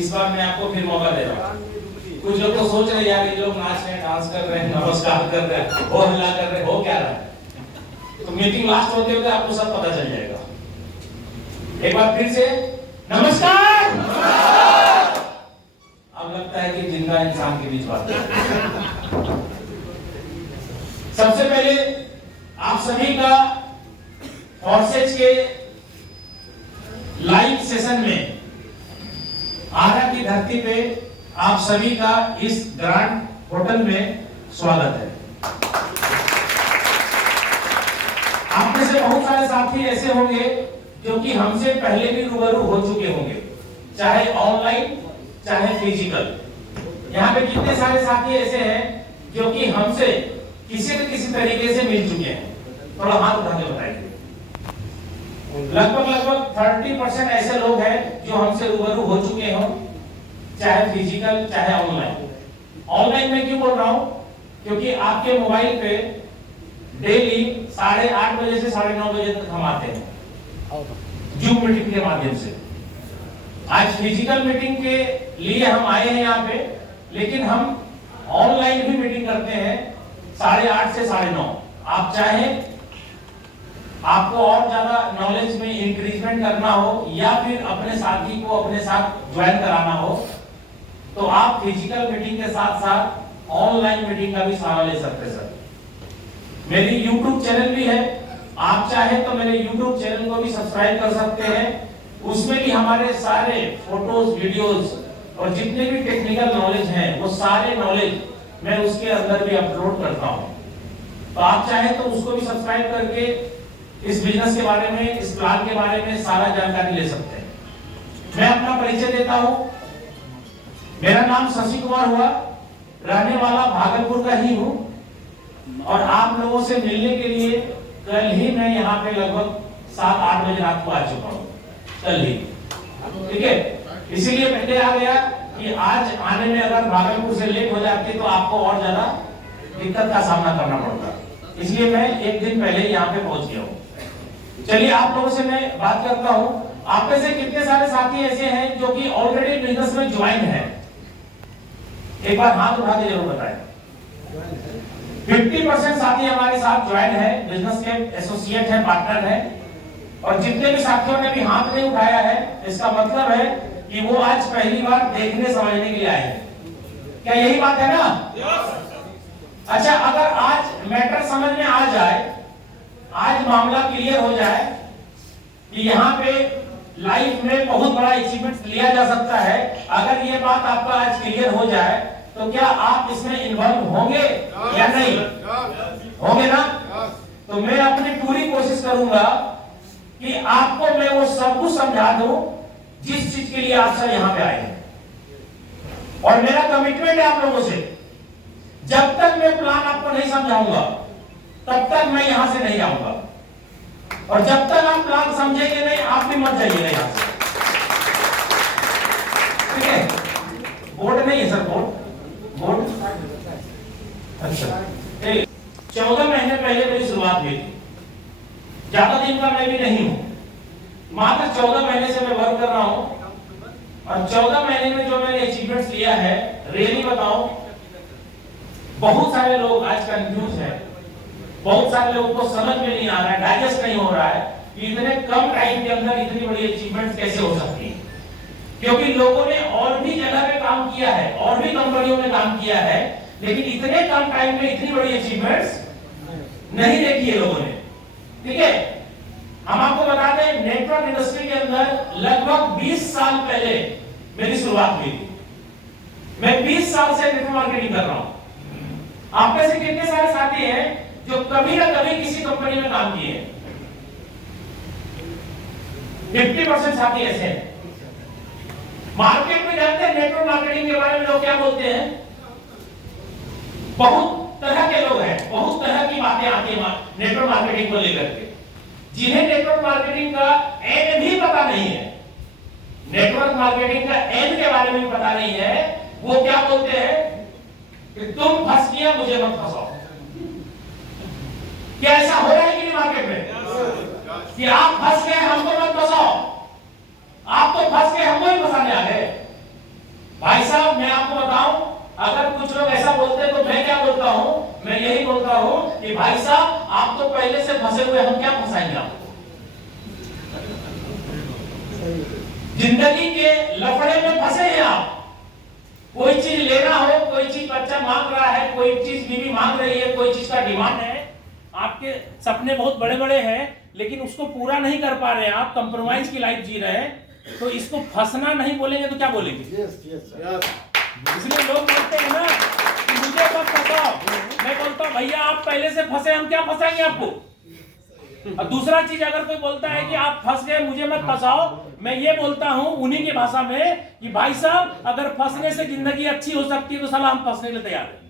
इस बार मैं आपको फिर मौका दे रहा हूँ। कुछ लोग तो सोच रहे यार ये लोग नाच रहे हैं, डांस कर रहे हैं, नमस्कार कर रहे हैं, हो हल्ला कर रहे हैं, हो क्या रहा है। तो मीटिंग लास्ट होते होते आपको सब पता चल जाएगा। एक बार फिर से नमस्कार। अब लगता है कि जिंदा इंसान के बीच बात कर रहे हैं। सबसे पहले आप सभी का फॉर्सेज के लाइव सेशन में आरा की धरती पे आप सभी का इस ग्रांड होटल में स्वागत है। आप में से बहुत सारे साथी ऐसे होंगे जो कि हमसे पहले भी रूबरू हो चुके होंगे, चाहे ऑनलाइन चाहे फिजिकल। यहाँ पे कितने सारे साथी ऐसे हैं जो कि हमसे किसी न किसी तरीके से मिल चुके हैं? थोड़ा हाथ उठा के बताइए। लगभग 30% ऐसे लोग हैं जो हमसे रूबरू हो चुके हो, चाहे फिजिकल चाहे ऑनलाइन। ऑनलाइन में क्यों बोल रहा हूं? क्योंकि आपके मोबाइल पे डेली 8:30 बजे से 9:30 बजे तक हम आते हैं जूम मीटिंग के माध्यम से। आज फिजिकल मीटिंग के लिए हम आए हैं यहाँ पे, लेकिन हम ऑनलाइन भी मीटिंग करते हैं 8:30 से 9:30। आप चाहें आपको और ज्यादा नॉलेज में इंक्रीजमेंट करना हो या फिर अपने साथी को अपने साथ ज्वाइन कराना हो, तो आप फिजिकल मीटिंग के साथ साथ ऑनलाइन मीटिंग का भी सहारा ले सकते हैं। सर, मेरी यूट्यूब चैनल भी है, आप चाहे तो मेरे यूट्यूब चैनल को भी सब्सक्राइब कर सकते हैं। उसमें भी हमारे सारे फोटोज, वीडियोस और जितने भी टेक्निकल नॉलेज हैं वो सारे नॉलेज मैं उसके अंदर भी अपलोड करता हूं। तो आप चाहे तो उसको भी सब्सक्राइब करके इस बिजनेस के बारे में, इस प्लान के बारे में सारा जानकारी ले सकते हैं। मैं अपना परिचय देता हूं। मेरा नाम शशि कुमार हुआ, रहने वाला भागलपुर का ही हूं और आप लोगों से मिलने के लिए कल ही मैं यहाँ पे लगभग 7-8 बजे रात को आ चुका हूँ, कल ही। ठीक है, इसीलिए पहले आ गया कि आज आने में अगर भागलपुर से लेट हो जाती तो आपको और ज्यादा दिक्कत का सामना करना पड़ता, इसलिए मैं एक दिन पहले यहाँ पे पहुंच गया हूँ। चलिए आप लोगों से मैं बात करता हूँ। आप में से कितने सारे साथी ऐसे हैं जो कि ऑलरेडी बिजनेस में ज्वाइन है? एक बार हाथ उठा के जरूर बताएं। 50% साथी हमारे साथ ज्वाइन है, बिजनेस के एसोसिएट है, पार्टनर है। और जितने भी साथियों ने भी हाथ नहीं उठाया है, इसका मतलब है कि वो आज पहली बार देखने समझने के लिए आए हैं। क्या यही बात है ना? अच्छा, अगर आज मैटर समझ में आ जाए, आज मामला क्लियर हो जाए कि यहाँ पे लाइफ में बहुत बड़ा अचीवमेंट लिया जा सकता है, अगर ये बात आपका आज क्लियर हो जाए तो क्या आप इसमें इन्वॉल्व होंगे या नहीं? होंगे ना? तो मैं अपनी पूरी कोशिश करूंगा कि आपको मैं वो सब कुछ समझा दूं जिस चीज के लिए आप सब यहाँ पे आए हैं। और मेरा कमिटमेंट है आप लोगों से, जब तक मैं प्लान आपको नहीं समझाऊंगा तब तक मैं यहां से नहीं जाऊंगा। और जब तक आप प्लान समझेंगे नहीं, आप भी मत जाइएगा यहां से। ठीक है? बोर्ड नहीं है सर, बोर्ड अच्छा। 14 महीने पहले मेरी शुरुआत हुई थी, ज्यादा दिन का मैं भी नहीं हूं, मात्र 14 महीने से मैं वर्क कर रहा हूं। और 14 महीने में जो मैंने अचीवमेंट्स लिया है, रियली बताऊं, बहुत सारे लोग आज कंफ्यूज हैं, बहुत सारे लोगों को समझ में नहीं आ रहा है, डाइजेस्ट नहीं हो रहा है कि इतने कम टाइम के अंदर इतनी बड़ी अचीवमेंट्स कैसे हो सकती है। क्योंकि लोगों ने और भी जगह पे काम किया है, और भी कंपनियों में काम किया है, लेकिन इतने कम टाइम में इतनी बड़ी अचीवमेंट्स नहीं देखी है लोगों ने। ठीक है, हम आपको बता दें, नेटवर्क इंडस्ट्री के अंदर लगभग 20 साल पहले मेरी शुरुआत हुई थी। मैं 20 साल से नेटवर्क मार्केटिंग कर रहा हूं। आप में से कितने सारे साथी हैं जो कभी ना कभी किसी कंपनी में काम किए हैं? 50% साथी ऐसे हैं। मार्केट में जानते हैं नेटवर्क मार्केटिंग के बारे में लोग क्या बोलते हैं? बहुत तरह के लोग हैं, बहुत तरह की बातें आती हैं नेटवर्क मार्केटिंग को लेकर के, जिन्हें नेटवर्क मार्केटिंग का एंड भी पता नहीं है, नेटवर्क मार्केटिंग का एंड के बारे में भी पता नहीं है। वो क्या बोलते हैं कि तुम फंस गया, मुझे मत फंसाओ। क्या ऐसा हो रहा है कि नहीं मार्केट में कि आप फंस गए, हमको मत फंसाओ? आप तो फंस गए, हमको ही फंसाने आ गए। मैं यही बोलता हूं कि भाई साहब आप तो पहले से फंसे हुए, हम क्या फंसाएंगे आपको? जिंदगी के लफड़े में फंसे हैं आप। कोई चीज लेना हो, कोई चीज बच्चा मांग रहा है, कोई चीज बीवी मांग रही है, कोई चीज का डिमांड है, आपके सपने बहुत बड़े बड़े हैं लेकिन उसको पूरा नहीं कर पा रहे हैं, आप कंप्रोमाइज की लाइफ जी रहे हैं, तो इसको फंसना नहीं बोलेंगे तो क्या बोलेंगे? इसलिए लोग बोलते हैं ना कि मुझे मत फंसाओ, मैं बोलता हूं भैया आप पहले से फंसे, हम क्या फंसाएंगे आपको? और दूसरा चीज, अगर कोई बोलता है कि आप फंस गए मुझे मत फंसाओ, मैं ये बोलता हूं उन्हीं की भाषा में कि भाई साहब अगर फंसने से जिंदगी अच्छी हो सकती है तो साला हम फंसने के लिए तैयार हैं।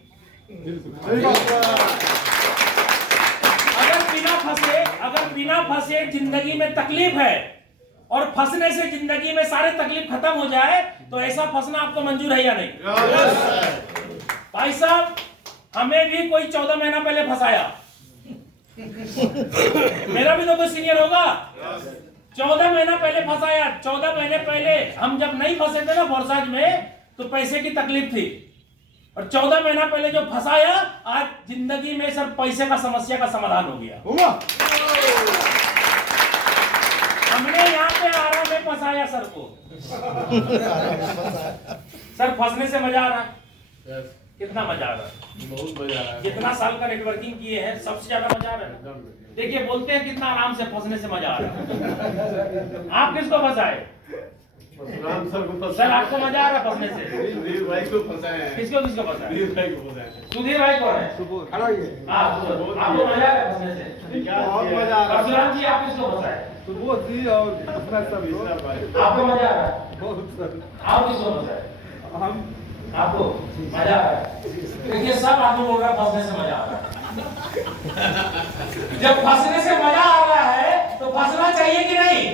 अगर बिना फंसे जिंदगी में तकलीफ है और फंसने से जिंदगी में सारे तकलीफ खत्म हो जाए तो ऐसा फंसना आपको मंजूर है या नहीं? भाई साहब हमें भी कोई 14 महीना पहले फंसाया, मेरा भी तो कोई सीनियर होगा, 14 महीना पहले फंसाया। 14 महीने पहले हम जब नहीं फंसे थे ना फोर्साज में तो पैसे की तकलीफ थी, और 14 महीना पहले जो फंसाया आज जिंदगी में सर पैसे का समस्या का समाधान हो गया। हमने यहाँ पे आराम में फंसाया सर को। सर फंसने से मजा आ रहा है, कितना मजा आ रहा है, बहुत मजा आ रहा है। जितना साल का नेटवर्किंग किए हैं सबसे ज्यादा मजा आ रहा है। देखिए बोलते हैं कितना आराम से फंसने से मजा आ रहा है। आप किसको फंसाए? सर आपको मजा आ रहा है फंसने से? सुधीर भाई को फंसाए हैं। किसको किसको फंसाए? सुधीर भाई को फंसाए हैं। सुधीर भाई कौन है? आपको मजा आ रहा है फंसने से? बहुत मजा आ रहा है। परशुराम जी आप किसको फंसाए? सुबोध जी और अपना सब आपको मजा आ रहा है? बहुत सर आप किसको फंसाए? हम आपको मजा आ रहा है? देखिए सब आदमी बोल रहा है फंसने से मजा आ रहा है। जब फंसने से मजा आ रहा है तो फंसना चाहिए कि नहीं?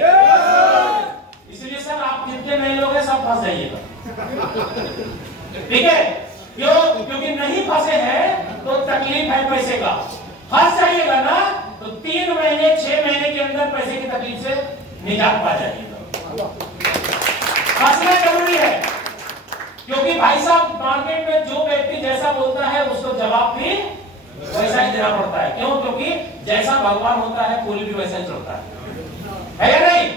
इसलिए सर आप जितने नए लोग हैं सब फंस जाइएगा, ठीक है? क्योंकि नहीं फंसे हैं तो तकलीफ है पैसे का। फंस जाइएगा ना तो 3 महीने 6 महीने के अंदर पैसे की तकलीफ से निजात पा जाइएगा। फंसना जरूरी है क्योंकि भाई साहब मार्केट में जो व्यक्ति जैसा बोलता है उसको जवाब भी वैसा ही देना पड़ता है। क्यों? क्योंकि जैसा भगवान होता है फूल भी वैसा ही चलता है या नहीं?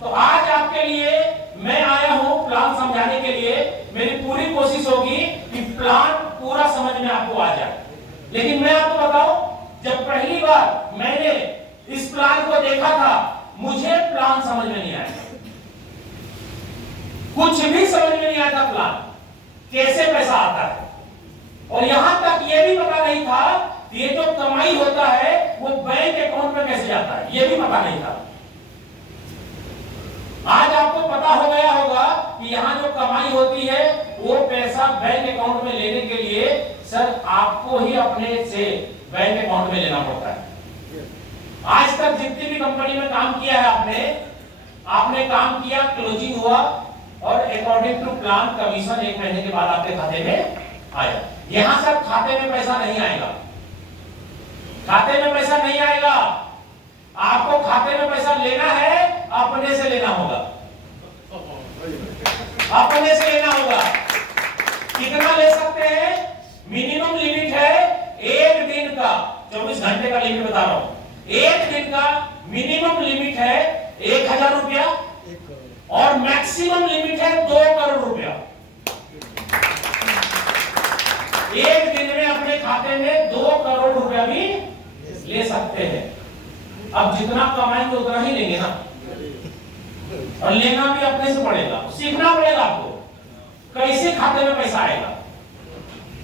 तो आज आपके लिए मैं आया हूं प्लान समझाने के लिए। मेरी पूरी कोशिश होगी कि प्लान पूरा समझ में आपको आ जाए। लेकिन मैं आपको बताऊं, जब पहली बार मैंने इस प्लान को देखा था मुझे प्लान समझ में नहीं आया, कुछ भी समझ में नहीं आया था प्लान कैसे पैसा आता है। और यहां तक यह भी पता नहीं था ये जो कमाई होता है वो बैंक अकाउंट में कैसे जाता है, यह भी पता नहीं था। आज आपको पता हो गया होगा कि यहां जो कमाई होती है वो पैसा बैंक अकाउंट में लेने के लिए सर आपको ही अपने से बैंक अकाउंट में लेना पड़ता है। आज तक जितनी भी कंपनी में काम किया है आपने काम किया, क्लोजिंग हुआ और अकॉर्डिंग टू प्लान कमीशन 1 महीने के बाद आपके खाते में आया। यहां सर खाते में पैसा नहीं आएगा, खाते में पैसा नहीं आएगा। आपको खाते में पैसा लेना है अपने से लेना होगा, अपने से लेना होगा। कितना ले सकते हैं? मिनिमम लिमिट है 1 दिन का, 24 घंटे का लिमिट बता रहा हूं। 1 दिन का मिनिमम लिमिट है 1000 रुपया और मैक्सिमम लिमिट है 2 करोड़ रुपया। 1 दिन में अपने खाते में 2 करोड़ रुपया भी ले सकते हैं। अब जितना कमाएंगे उतना ही लेंगे ना, और लेना भी अपने से पड़ेगा, सीखना पड़ेगा आपको कैसे खाते में पैसा आएगा।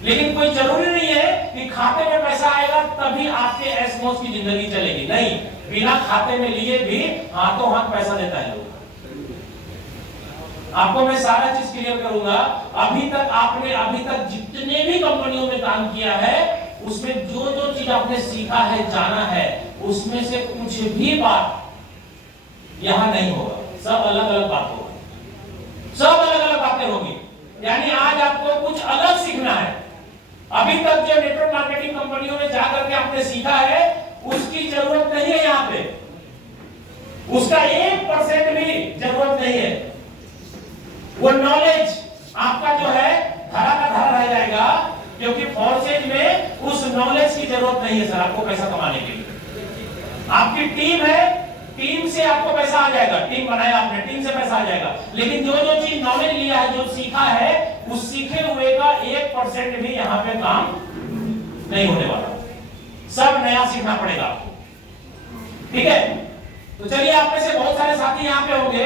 लेकिन कोई जरूरी नहीं है कि खाते में पैसा आएगा तभी आपके ऐश मौज की जिंदगी चलेगी, नहीं। बिना खाते में लिए भी हाथों हाथ पैसा देता है लोग। आपको मैं सारा चीज क्लियर करूंगा। अभी तक जितने भी कंपनियों में काम किया है उसमें जो जो चीज आपने सीखा है, जाना है, उसमें से कुछ भी बात यहां नहीं होगा, सब अलग अलग बात होगी, सब अलग अलग बातें होगी। यानी आज आपको कुछ अलग सीखना है। अभी तक जो नेटवर्क मार्केटिंग कंपनियों में जाकर के आपने सीखा है उसकी जरूरत नहीं है, यहां पे उसका 1% भी जरूरत नहीं है। वो नॉलेज आपका जो है धरा का धरा रह जाएगा। क्योंकि फोर्सेज में उस नॉलेज की जरूरत नहीं है सर आपको पैसा कमाने के लिए। आपकी टीम है, टीम से आपको पैसा आ जाएगा, टीम बनाया आपने, टीम से पैसा आ जाएगा। लेकिन जो जो चीज नॉलेज लिया है, जो सीखा है, उस सीखे हुए का 1% भी यहाँ पे काम नहीं होने वाला, सब नया सीखना पड़ेगा आपको, ठीक है। तो चलिए, आप में से बहुत सारे साथी यहाँ पे होंगे,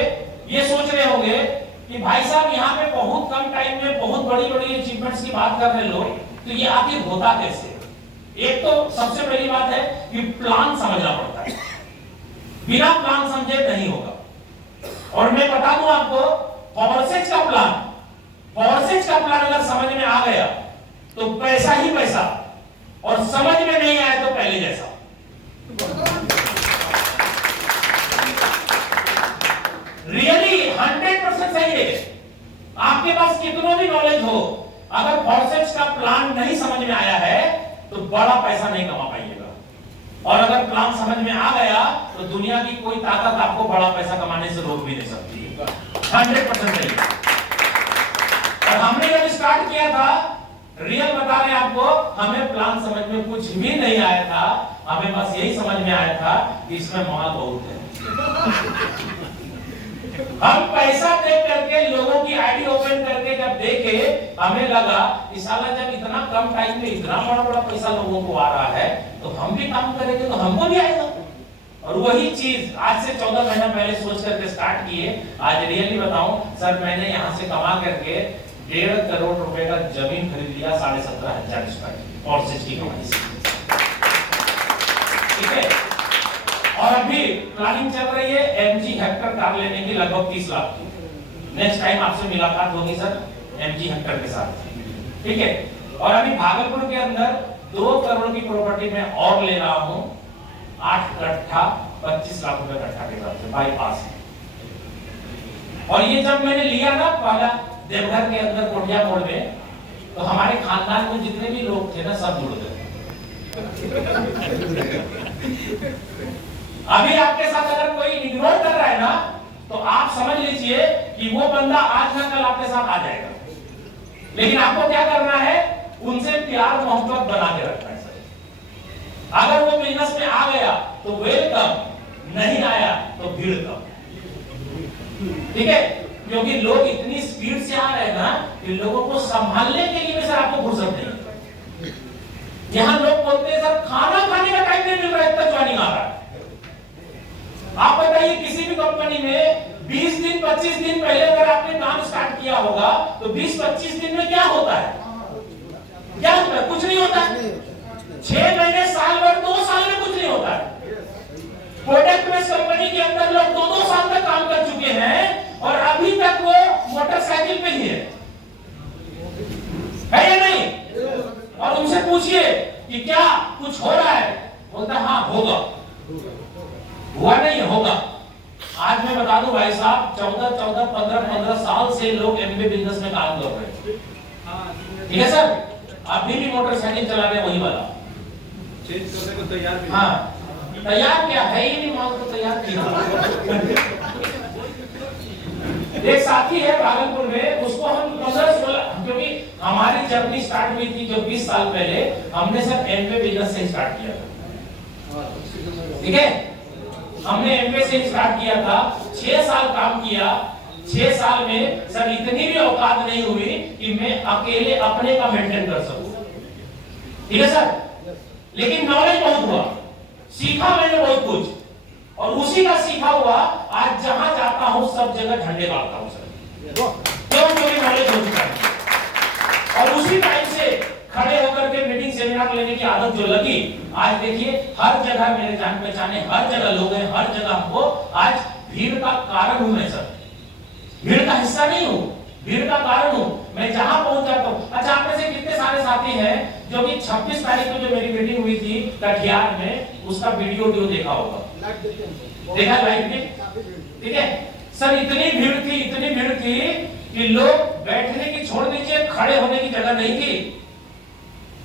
ये सोच रहे होंगे कि भाई साहब यहाँ पे बहुत कम टाइम में बहुत बड़ी बड़ी अचीवमेंट्स की बात कर रहे लोग, तो ये आखिर होता कैसे? एक तो सबसे पहली बात है कि प्लान समझना पड़ता है, बिना प्लान समझे नहीं होगा। और मैं बता दूं आपको, फोर्सेज का प्लान अगर समझ में आ गया तो पैसा ही पैसा, और समझ में नहीं आया तो पहले जैसा। रियली 100% सही है। आपके पास कितना भी नॉलेज हो, अगर फोर्सेज का प्लान नहीं समझ में आया है तो बड़ा पैसा नहीं कमा पाइएगा, और अगर प्लान समझ में आ गया तो दुनिया की कोई ताकत आपको बड़ा पैसा कमाने से रोक भी नहीं सकती है। 100% सही है। और हमने जब स्टार्ट किया था, रियल बता रहे हैं आपको, हमें प्लान समझ में कुछ भी नहीं आया था, हमें बस यही समझ में आया था कि इसमें माल बहुत है। हम पैसा दे करके लोगों की आईडी ओपन करके जब देखे, हमें लगा कि साला जब इतना कम टाइम में इतना बड़ा बड़ा पैसा लोगों को आ रहा है, तो हम भी काम करेंगे तो हमको भी आएगा। और वही चीज आज से 14 महीना पहले सोच करके स्टार्ट किए। आज रियली बताऊं सर, मैंने यहाँ से कमा करके 1.5 करोड़ रुपए का जमीन खरीद लिया 17,500 स्क्वायर फोर्सेज की कमाई से, ठीक है। और अभी प्लानिंग चल रही है एमजी हेक्टर कार लेने की, लगभग 30 लाख की। नेक्स्ट टाइम आपसे मुलाकात होगी सर एमजी हेक्टर के साथ, ठीक है। और अभी भागलपुर के अंदर 2 करोड़ की प्रॉपर्टी में और ले रहा हूं, 8 कट्ठा 25 लाख रुपए कट्ठा के हिसाब से बाईपास। और ये जब मैंने लिया ना पहला देवघर के अंदर कोटिया मोड़ में, तो हमारे खानदान में जितने भी लोग थे ना, सब जुड़ गए। अभी आपके साथ अगर कोई इग्नोर कर रहा है ना, तो आप समझ लीजिए कि वो बंदा आज ना कल आपके साथ आ जाएगा। लेकिन आपको क्या करना है, उनसे प्यार मोहब्बत बना के रखना है सर। अगर वो बिजनेस में आ गया तो वेलकम, नहीं आया तो भीड़ कम, ठीक है। क्योंकि लोग इतनी स्पीड से आ रहे हैं ना कि लोगों को संभालने के लिए भी सर आपको फुर्सत नहीं। यहां लोग बोलते हैं सर खाना खाने का टाइम नहीं मिल रहा है, इतना ज्वाइनिंग आ रहा है। आप बताइए, किसी भी कंपनी में 20 दिन 25 दिन पहले अगर आपने काम स्टार्ट किया होगा, तो 20-25 दिन में क्या होता है? क्या होता है? कुछ नहीं होता है। 6 महीने, साल भर, 2 साल में कुछ नहीं होता है। प्रोडक्ट बेस्ड कंपनी के अंदर लोग 2-2 साल तक काम कर चुके हैं और अभी तक वो मोटरसाइकिल पे ही है या नहीं? और उनसे पूछिए कि क्या कुछ हो रहा है, बोलता हाँ होगा। हुआ नहीं होगा। आज मैं बता दूं भाई साहब, 14, 15 साल से लोग एमबीए बिजनेस में काम कर रहे हैं, ठीक है सर। अभी भी मोटरसाइकिल चला रहे वही वाला, चेंज करने को तैयार भी हाँ, तैयार क्या है ही नहीं, माल तो तैयार किया। एक साथी है भागलपुर में, उसको हम 15-16, क्योंकि हमारी जर्नी स्टार्ट हुई थी जो 20 साल पहले, हमने सर एमबीए बिजनेस से स्टार्ट किया था, ठीक है। हमने एमबीए से स्टार्ट किया था, 6 साल काम किया। 6 साल में सर इतनी भी औकात नहीं हुई कि मैं अकेले अपने का मेंटेन कर सकूं, ठीक है सर। लेकिन नॉलेज बहुत हुआ, सीखा मैंने बहुत कुछ, और उसी का सीखा हुआ आज जहां जाता हूं सब जगह झंडे गाड़ता हूं सर, क्यों? मेरी नॉलेज हो चुका है। और उसी टाइम से खड़े होकर के मीटिंग सेमिनार लेने की आदत जो लगी, आज देखिए हर जगह मेरे जान पहचाने, हर जगह लोग हैं, हर जगह हमको आज भीड़ का कारण हूं मैं सर, भीड़ का हिस्सा नहीं हूं, भीड़ का कारण हूं। मैं जहां पहुंच जाता हूं। अच्छा, आप में से कितने सारे साथी हैं जो कि 26 तारीख को जो मेरी मीटिंग हुई थी कटिहार में, उसका वीडियो देखा होगा? देखा लाइव में, ठीक है सर। इतनी भीड़ थी कि लोग बैठने की छोड़ दीजिए, खड़े होने की जगह नहीं थी।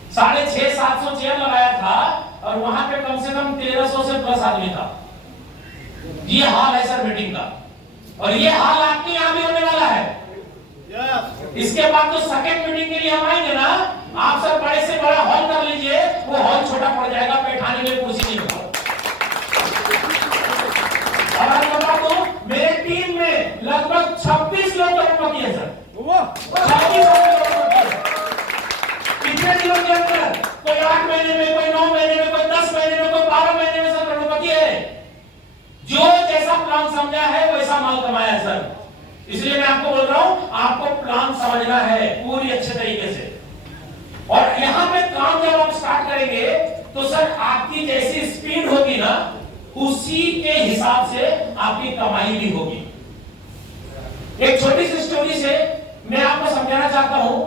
650-700 चेयर लगाया था और वहां पे कम से कम 1300 से प्लस आदमी था। ये हाल है सर मीटिंग का, और ये हाल आपके यहाँ भी होने वाला है। इसके बाद तो सेकंड मीटिंग के लिए हम आएंगे ना, आप सर बड़े से बड़ा हॉल कर लीजिए, वो हॉल छोटा पड़ जाएगा, बैठाने के लिए कुर्सी नहीं होगा। और मैं बता दूं, मेरे टीम में लगभग 26 लोग करोड़पति है सर। 26 लोग करोड़पति है। कितने दिनों के अंदर? कोई 8 महीने में, कोई 9 महीने में, कोई 10 महीने में, कोई 12 महीने में सर करोड़पति है। जो जैसा प्लान समझा है वैसा माल कमाया है सर। इसलिए मैं आपको बोल रहा हूं, आपको प्लान समझना है पूरी अच्छे तरीके से। और यहां पे काम जब आप स्टार्ट करेंगे तो सर आपकी जैसी स्पीड होगी ना, उसी के हिसाब से आपकी कमाई भी होगी। एक छोटी सी स्टोरी से मैं आपको समझाना चाहता हूं।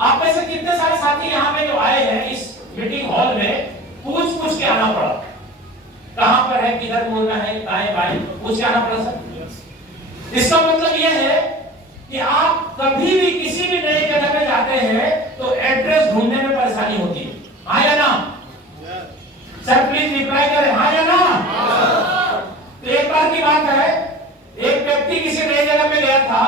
आप में से कितने सारे साथी यहां पे जो आए हैं इस मीटिंग हॉल में, पूछ के आना पड़ा, कहां पर है, किधर बोलना है, दाएं बाएं, पूछ के आना पड़ा सर। इसका मतलब यह है कि आप कभी भी किसी भी नई जगह पे जाते हैं तो एड्रेस ढूंढने में परेशानी होती है। हाँ या ना? सर प्लीज रिप्लाई करें, हाँ या ना? तो एक बार की बात है, एक व्यक्ति किसी नई जगह पे गया था।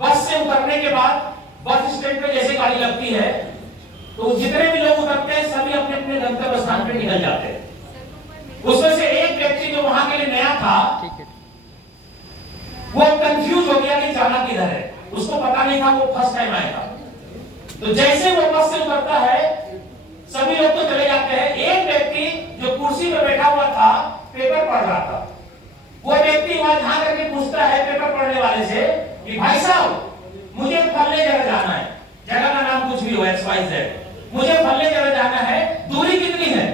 बस से उतरने के बाद बस स्टैंड पे जैसे गाड़ी लगती है तो जितने भी लोग उतरते हैं सभी अपने अपने गंतव्य स्थान पे निकल जाते हैं। उसमें से एक व्यक्ति जो वहां के लिए नया था, वो कंफ्यूज हो गया कि जाना किधर है। उसको पता नहीं था, वो फर्स्ट टाइम आया था। तो जैसे वो बस से उतरता है सभी लोग तो चले जाते हैं। एक व्यक्ति जो कुर्सी पे बैठा हुआ था पेपर पढ़ रहा था। वो व्यक्ति वहां ध्यान करके पूछता है पेपर पढ़ने वाले से कि भाई साहब मुझे फलने जगह जाना है, जगह का नाम कुछ भी हो, XYZ, मुझे फलने जगह जाना है, दूरी कितनी है?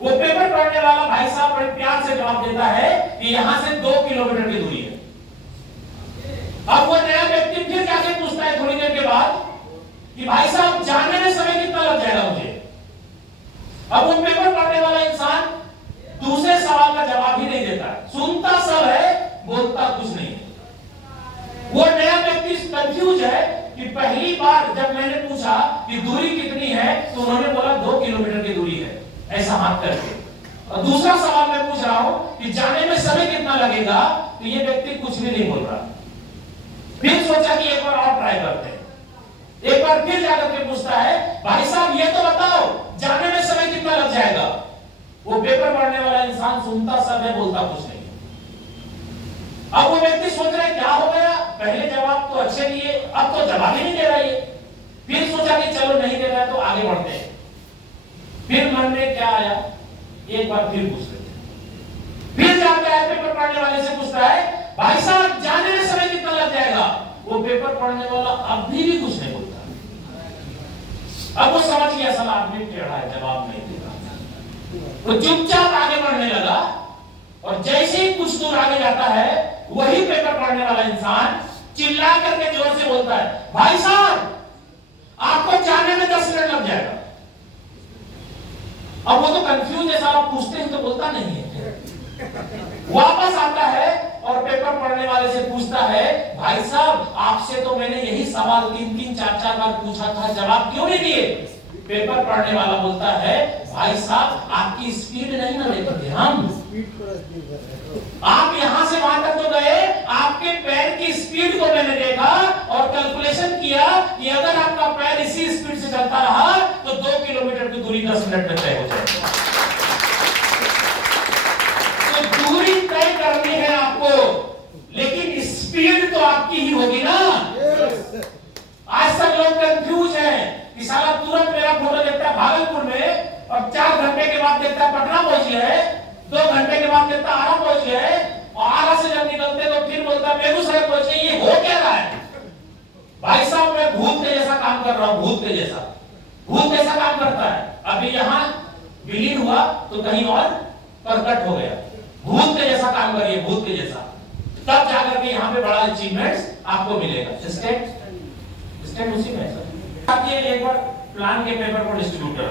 वो पेपर पढ़ने वाला भाई साहब बड़े प्यार से जवाब देता है कि यहां से 2 किलोमीटर की दूरी है। अब वो नया व्यक्ति फिर जाके पूछता है थोड़ी देर के बाद कि भाई साहब जाने में समय कितना लग जाएगा मुझे? अब वो पेपर पढ़ने वाला इंसान दूसरे सवाल का जवाब ही नहीं देता, सुनता सब है, बोलता कुछ नहीं। वो नया व्यक्ति कंफ्यूज है कि पहली बार जब मैंने पूछा कि दूरी कितनी है तो उन्होंने बोला 2 किलोमीटर की दूरी है, ऐसा हाथ करके। और दूसरा सवाल मैं पूछ रहा हूं कि जाने में समय कितना लगेगा, तो ये व्यक्ति कुछ भी नहीं बोल रहा। फिर सोचा कि एक बार और ट्राई करते हैं। एक बार फिर जाकर के पूछता है भाई साहब ये तो बताओ जाने में समय कितना लग जाएगा? वो पेपर पढ़ने वाला इंसान सुनता सब है, बोलता कुछ नहीं। अब वो व्यक्ति सोच रहा है क्या हो गया, पहले जवाब तो अच्छे दिए, अब तो जवाब ही नहीं दे रहा है। फिर सोचा कि चलो नहीं दे रहा है तो आगे बढ़ते हैं। फिर मन में क्या आया, एक बार फिर पूछ लेते हैं। फिर जाता है पेपर पढ़ने वाले से पूछता है भाई साहब जाने में समय कितना लग जाएगा? वो पेपर पढ़ने वाला अभी भी कुछ नहीं बोलता। अब वो समझ गया साला आदमी टेढ़ा है, जवाब नहीं देगा। वो चुपचाप आगे बढ़ने लगा और जैसे ही कुछ दूर आगे जाता है वही पेपर पढ़ने वाला इंसान चिल्ला करके जोर से बोलता है भाई साहब आपको जाने में 10 मिनट लग जाएगा। अब वो तो कंफ्यूज है, साहब पूछते हैं तो बोलता नहीं है। वापस आता है और पेपर पढ़ने वाले से पूछता है भाई साहब आपसे तो मैंने यही सवाल 3-3, 4-4 बार पूछा था, जवाब क्यों नहीं दिए? पेपर पढ़ने वाला बोलता है भाई साहब आपकी स्पीड नहीं ना देखते हम, आप यहां से वहां तक तो गए, आपके पैर की स्पीड को मैंने देखा और कैलकुलेशन किया कि अगर आपका पैर इसी स्पीड से चलता रहा तो 2 किलोमीटर की दूरी 10 मिनट में तय हो जाएगी। तो दूरी तय करनी है आपको, लेकिन स्पीड तो आपकी ही होगी ना। आज तक लोग कंफ्यूज हैं कि साला तुरंत मेरा फोटो देखता है भागलपुर में और 4 घंटे के बाद देखता है पटना पहुंच गया है, 2 घंटे के बाद देखता आरा पहुंच गया है और आरा से जब निकलते तो फिर बोलता है बेगूसराय पहुंचे। ये हो क्या रहा है? भाई साहब मैं भूत के जैसा काम कर रहा हूं, भूत के जैसा। भूत कैसा काम करता है? अभी यहां विलीन हुआ तो कहीं और प्रकट हो गया। भूत के जैसा काम करिए, भूत के जैसा, तब जाकर के यहाँ पे बड़ा अचीवमेंट्स आपको मिलेगा। स्टेट उसी में सर। आप ये एक बार प्लान के पेपर को डिस्ट्रीब्यूट करें।